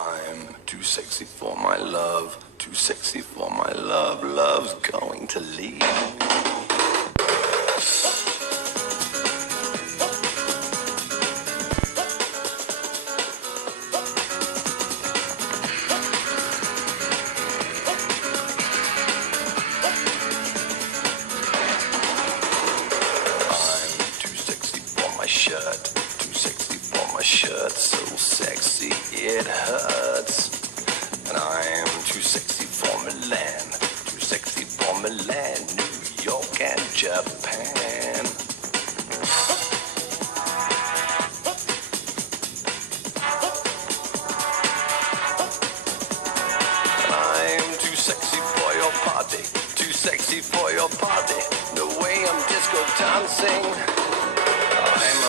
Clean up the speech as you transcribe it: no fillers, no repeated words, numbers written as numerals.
I'm too sexy for my love, too sexy for my love, love's going to leave. Too sexy for my shirt, so sexy it hurts. And I'm too sexy for Milan, too sexy for Milan, New York and Japan. And I'm too sexy for your party, too sexy for your party. The way I'm disco dancing.